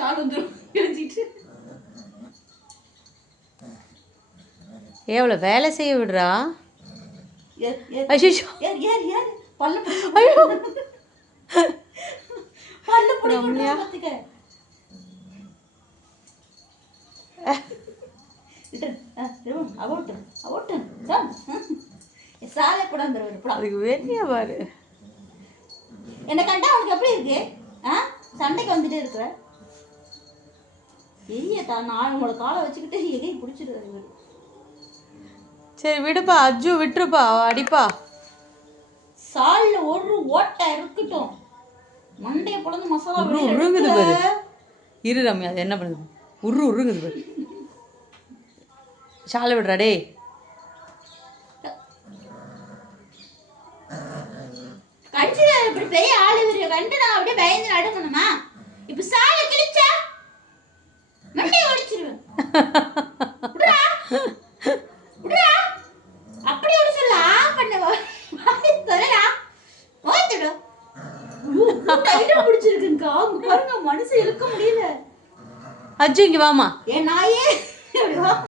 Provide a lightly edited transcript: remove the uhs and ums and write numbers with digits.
சால் வந்துடும் எழுதிட்டு. எவ்வளோ வேலை செய்ய விடுறா. அதுக்கு வேலையா பாரு. என்ன கண்டா உனக்கு எப்படி இருக்கு? சண்டைக்கு வந்துட்டே இருக்கிற எரியத்தா. நான் உங்களை காலை வச்சுக்கிட்டு எதையும் பிடிச்சிருக்காரு. சரி விடுப்பா, அஜு விட்டுருப்பா, அடிப்பா. சால்ல ஒரு ஓட்டை இருக்கட்டும், மண்டைய பொழந்து மசாலா உருங்குது பாரு. இரு ரம்யா, அது என்ன பண்ணுது? உருங்குது பாரு. ஷாலை விடுறா டே. கடிச்சு இப்படி பெரிய ஆளு கண்டு நான் அப்படியே பயந்து நடுக்கணுமா? இப்ப சாலை கிழிச்சா மண்டைய ஒடிச்சிருவேன். அப்படி ஒரு சொல்ல பண்ணவா சொல்லடா ஓய்த்துடு. டைட்டா பிடிச்சிருக்குங்கா. அங்க பாருங்க, மனசு இழுக்க முடியல. அஜு இங்க வாமா. ஏ நாயே